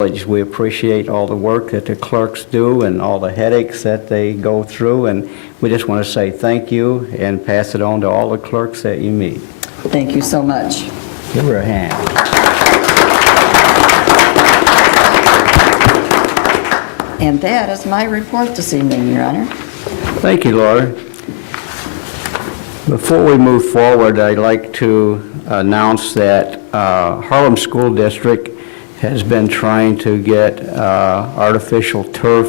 We appreciate all the work that the clerks do and all the headaches that they go through, and we just want to say thank you and pass it on to all the clerks that you meet. Thank you so much. Give her a hand. And that is my report this evening, Your Honor. Thank you, Laura. Before we move forward, I'd like to announce that Harlem School District has been trying to get artificial turf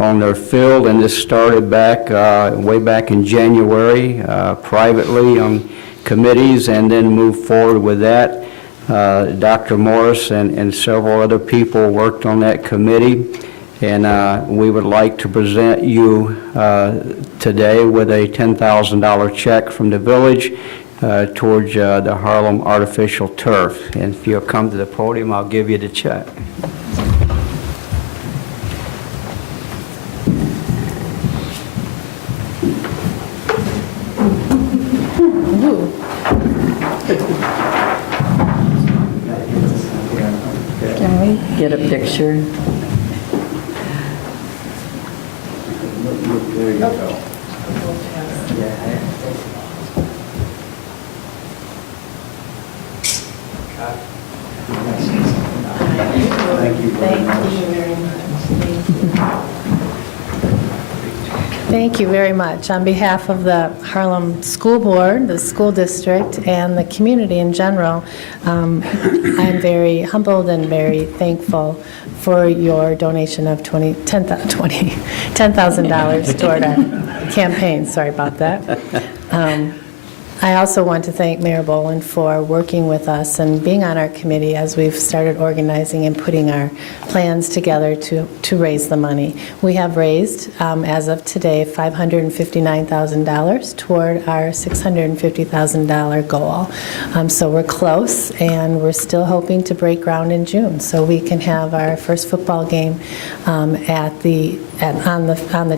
on their field, and this started back way back in January, privately on committees, and then moved forward with that. Dr. Morris and several other people worked on that committee, and we would like to present you today with a $10,000 check from the village towards the Harlem artificial turf. And if you'll come to the podium, I'll give you the check. Can we get a picture? There you go. Thank you very much. On behalf of the Harlem School Board, the school district, and the community in general, I'm very humbled and very thankful for your donation of $10,000 toward our campaign. Sorry about that. I also want to thank Mayor Boland for working with us and being on our committee as we've started organizing and putting our plans together to raise the money. We have raised, as of today, $559,000 toward our $650,000 goal. So we're close, and we're still hoping to break ground in June so we can have our first football game on the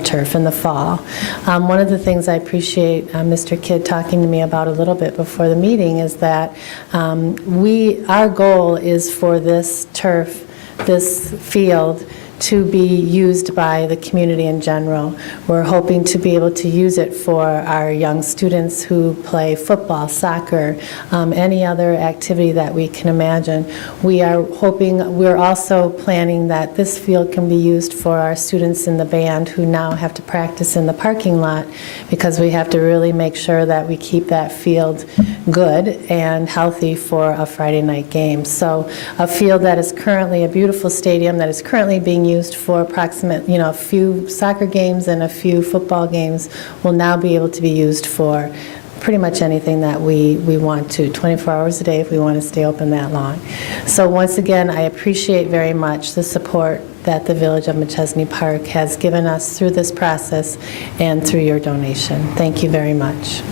turf in the fall. One of the things I appreciate Mr. Kidd talking to me about a little bit before the meeting is that our goal is for this turf, this field, to be used by the community in general. We're hoping to be able to use it for our young students who play football, soccer, any other activity that we can imagine. We're also planning that this field can be used for our students in the band who now have to practice in the parking lot, because we have to really make sure that we keep that field good and healthy for a Friday night game. So a field that is currently a beautiful stadium that is currently being used for approximately, a few soccer games and a few football games will now be able to be used for pretty much anything that we want to, 24 hours a day if we want to stay open that long. So once again, I appreciate very much the support that the Village of Machesney Park has given us through this process and through your donation. Thank you very much.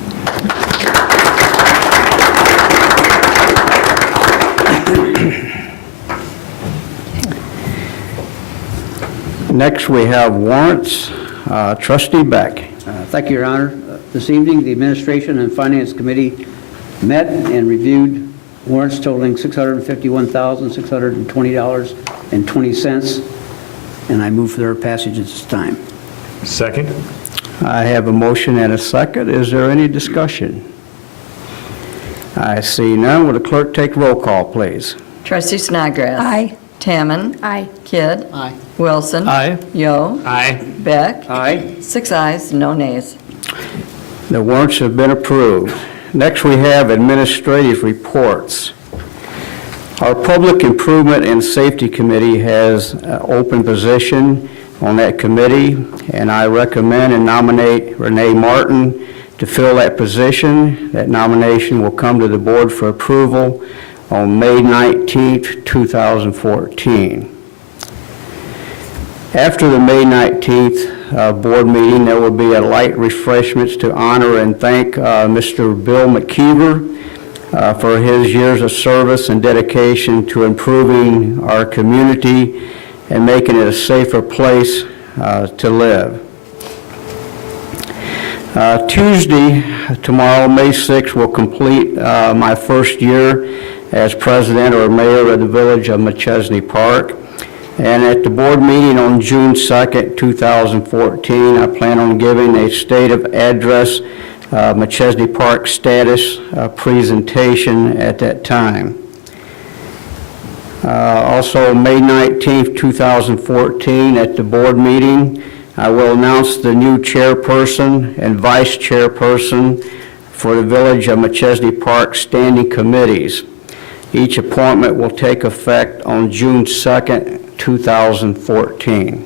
Next, we have warrants. Trustee Beck. Thank you, Your Honor. This evening, the Administration and Finance Committee met and reviewed warrants totaling $651,620.20, and I move for their passage at this time. Second. I have a motion and a second. Is there any discussion? I see none. Will the clerk take roll call, please? Trustee Snodgrass. Aye. Tamman. Aye. Kidd. Aye. Wilson. Aye. Yo. Aye. Beck. Aye. 6 ayes, no nays. The warrants have been approved. Next, we have administrative reports. Our Public Improvement and Safety Committee has an open position on that committee, and I recommend and nominate Renee Martin to fill that position. That nomination will come to the board for approval on May 19th, 2014. After the May 19th board meeting, there will be a light refreshments to honor and thank Mr. Bill McKeever for his years of service and dedication to improving our community and making it a safer place to live. Tuesday, tomorrow, May 6th, will complete my first year as president or mayor of the Village of Machesney Park. And at the board meeting on June 2nd, 2014, I plan on giving a state of address McChesney Park status presentation at that time. Also, May 19th, 2014, at the board meeting, I will announce the new chairperson and vice chairperson for the Village of McChesney Park standing committees. Each appointment will take effect on June 2nd, 2014.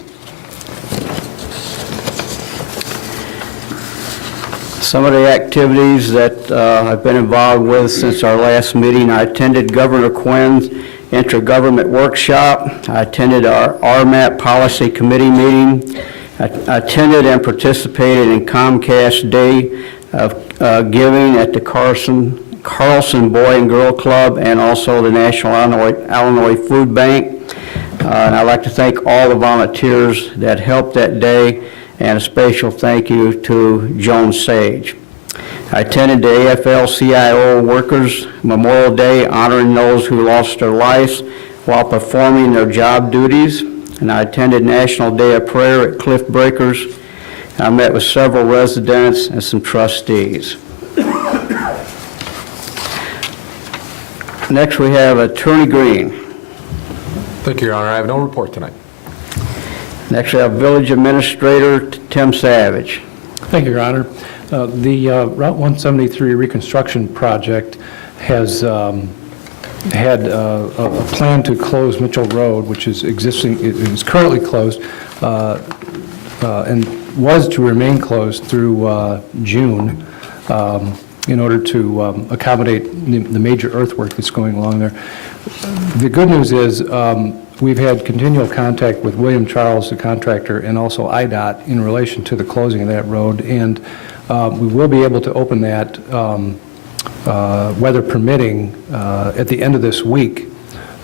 Some of the activities that I've been involved with since our last meeting: I attended Governor Quinn's Intergovernment Workshop. I attended our RMAP Policy Committee meeting. I attended and participated in Comcast Day of Giving at the Carlson Boy and Girl Club and also the National Illinois Food Bank. And I'd like to thank all the volunteers that helped that day, and a special thank you to Joan Sage. I attended the AFL-CIO Workers Memorial Day, honoring those who lost their lives while performing their job duties. And I attended National Day of Prayer at Cliff Breakers. I met with several residents and some trustees. Next, we have Attorney Green. Thank you, Your Honor. I have no report tonight. Next, we have Village Administrator Tim Savage. Thank you, Your Honor. The Route 173 reconstruction project has had a plan to close Mitchell Road, which is currently closed, and was to remain closed through June in order to accommodate the major earthwork that's going along there. The good news is we've had continual contact with William Charles, the contractor, and also IDOT in relation to the closing of that road, and we will be able to open that, weather permitting, at the end of this week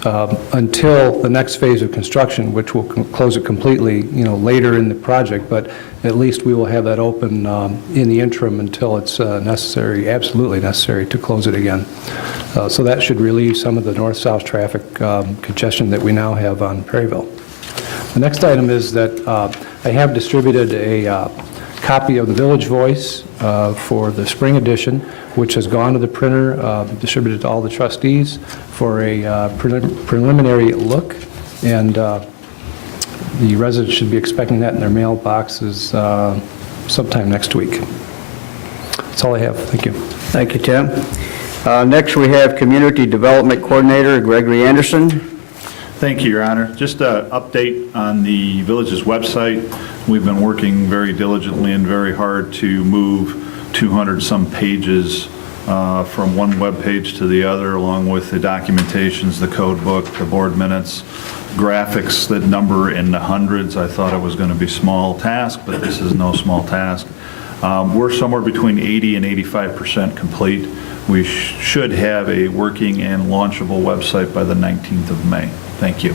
until the next phase of construction, which will close it completely, later in the project. But at least we will have that open in the interim until it's necessary, absolutely necessary, to close it again. So that should relieve some of the north-south traffic congestion that we now have on Perryville. The next item is that I have distributed a copy of the Village Voice for the spring edition, which has gone to the printer, distributed to all the trustees for a preliminary look, and the residents should be expecting that in their mailboxes sometime next week. That's all I have. Thank you. Thank you, Tim. Next, we have Community Development Coordinator Gregory Anderson. Thank you, Your Honor. Just an update on the village's website. We've been working very diligently and very hard to move 200-some pages from one web page to the other, along with the documentations, the code book, the board minutes, graphics that number in the hundreds. I thought it was going to be a small task, but this is no small task. We're somewhere between 80 and 85% complete. We should have a working and launchable website by the 19th of May. Thank you.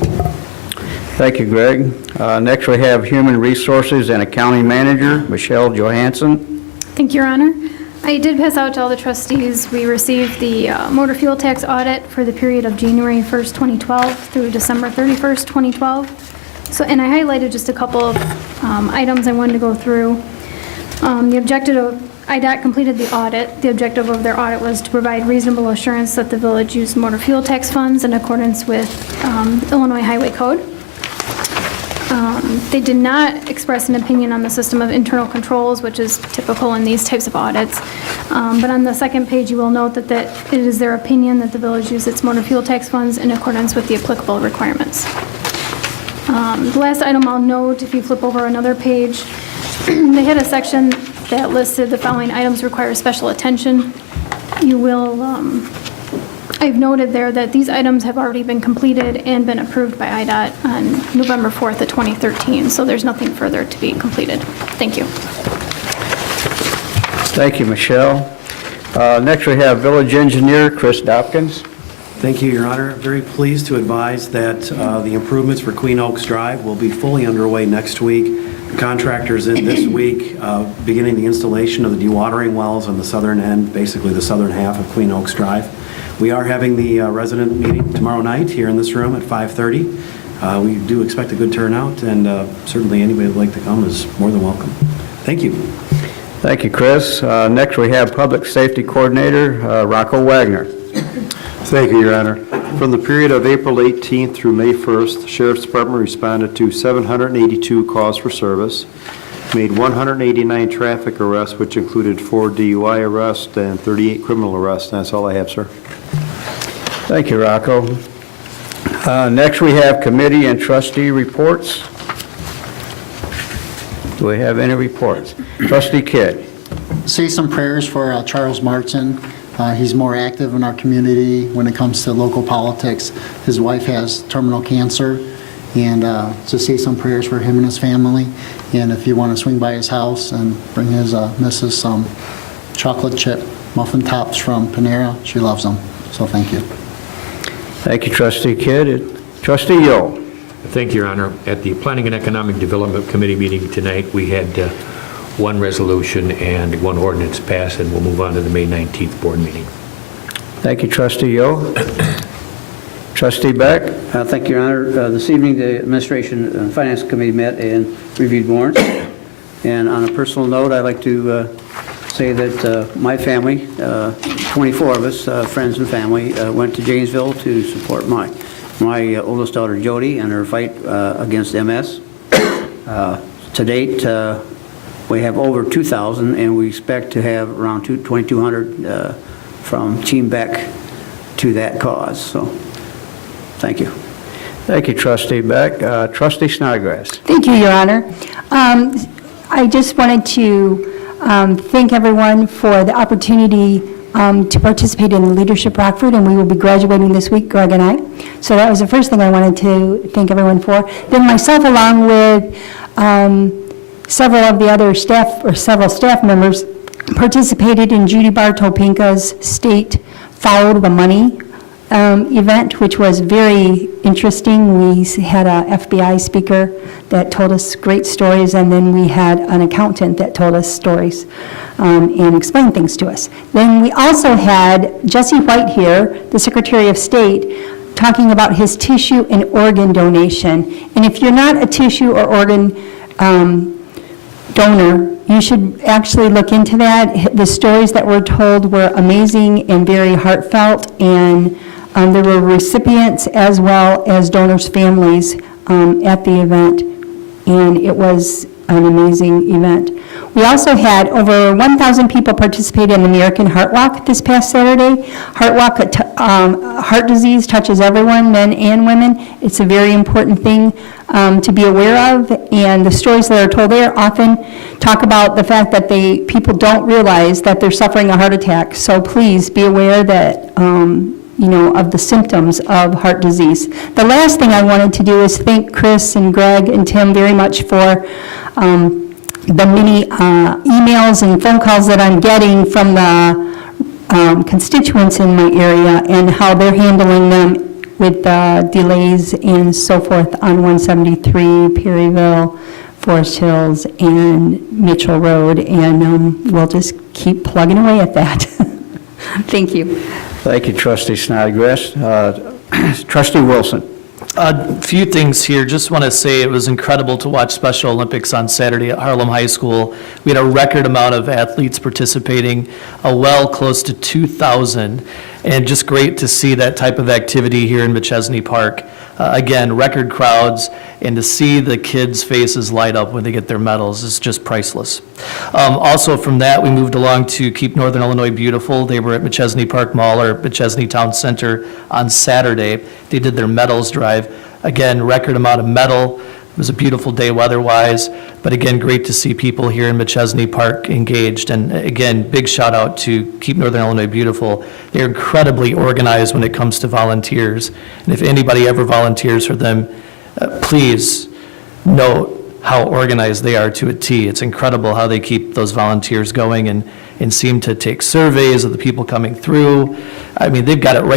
Thank you, Greg. Next, we have Human Resources and Accounting Manager Michelle Johansson. Thank you, Your Honor. I did pass out to all the trustees. We received the motor fuel tax audit for the period of January 1st, 2012 through December 31st, 2012. And I highlighted just a couple of items I wanted to go through. The objective of IDOT completed the audit. The objective of their audit was to provide reasonable assurance that the village used motor fuel tax funds in accordance with Illinois Highway Code. They did not express an opinion on the system of internal controls, which is typical in these types of audits. But on the second page, you will note that it is their opinion that the village used its motor fuel tax funds in accordance with the applicable requirements. The last item I'll note, if you flip over another page, they had a section that listed the following items require special attention. You will, I've noted there that these items have already been completed and been approved by IDOT on November 4th of 2013, so there's nothing further to be completed. Thank you. Thank you, Michelle. Next, we have Village Engineer Chris Dopkins. Thank you, Your Honor. Very pleased to advise that the improvements for Queen Oaks Drive will be fully underway next week. The contractor's in this week, beginning the installation of the dewatering wells on the southern end, basically the southern half of Queen Oaks Drive. We are having the resident meeting tomorrow night here in this room at 5:30. We do expect a good turnout, and certainly anybody who'd like to come is more than welcome. Thank you. Thank you, Chris. Next, we have Public Safety Coordinator Rocco Wagner. Thank you, Your Honor. From the period of April 18th through May 1st, the Sheriff's Department responded to 782 calls for service, made 189 traffic arrests, which included 4 DUI arrests and 38 criminal arrests. And that's all I have, sir. Thank you, Rocco. Next, we have Committee and Trustee Reports. Do we have any reports? Trustee Kidd. Say some prayers for Charles Martin. He's more active in our community when it comes to local politics. His wife has terminal cancer, and to say some prayers for him and his family. And if you want to swing by his house and bring his missus some chocolate chip muffin tops from Panera, she loves them. So thank you. Thank you, Trustee Kidd. Trustee Yo. Thank you, Your Honor. At the Planning and Economic Development Committee meeting tonight, we had one resolution and one ordinance passed, and we'll move on to the May 19th board meeting. Thank you, Trustee Yo. Trustee Beck. Thank you, Your Honor. This evening, the Administration and Finance Committee met and reviewed warrants. And on a personal note, I'd like to say that my family, 24 of us, friends and family, went to Janesville to support my oldest daughter, Jody, in her fight against MS. To date, we have over 2,000, and we expect to have around 2,200 from Team Beck to that cause. So, thank you. Thank you, Trustee Beck. Trustee Snodgrass. Thank you, Your Honor. I just wanted to thank everyone for the opportunity to participate in the Leadership Rockford, and we will be graduating this week, Greg and I. So that was the first thing I wanted to thank everyone for. Then myself, along with several of the other staff, or several staff members, participated in Judy Bartolpinka's State Follow the Money event, which was very interesting. We had a FBI speaker that told us great stories, and then we had an accountant that told us stories and explained things to us. Then we also had Jesse White here, the Secretary of State, talking about his tissue and organ donation. And if you're not a tissue or organ donor, you should actually look into that. The stories that were told were amazing and very heartfelt, and there were recipients as well as donors' families at the event, and it was an amazing event. We also had over 1,000 people participate in the American Heart Walk this past Saturday. Heart disease touches everyone, men and women. It's a very important thing to be aware of, and the stories that are told there often talk about the fact that people don't realize that they're suffering a heart attack. So please be aware that of the symptoms of heart disease. The last thing I wanted to do is thank Chris and Greg and Tim very much for the many emails and phone calls that I'm getting from the constituents in my area and how they're handling them with delays and so forth on 173, Perryville, Forest Hills, and Mitchell Road, and we'll just keep plugging away at that. Thank you. Thank you, Trustee Snodgrass. Trustee Wilson. A few things here. Just want to say it was incredible to watch Special Olympics on Saturday at Harlem High School. We had a record amount of athletes participating, close to 2,000, and just great to see that type of activity here in McChesney Park. Again, record crowds, and to see the kids' faces light up when they get their medals is just priceless. Also from that, we moved along to Keep Northern Illinois Beautiful. They were at McChesney Park Mall or McChesney Town Center on Saturday. They did their medals drive. Again, record amount of medal. It was a beautiful day weather-wise, but again, great to see people here in McChesney Park engaged. And again, big shout out to Keep Northern Illinois Beautiful. They're incredibly organized when it comes to volunteers. And if anybody ever volunteers for them, please note how organized they are to a T. It's incredible how they keep those volunteers going and seem to take surveys of the people coming through. I mean, they've got it right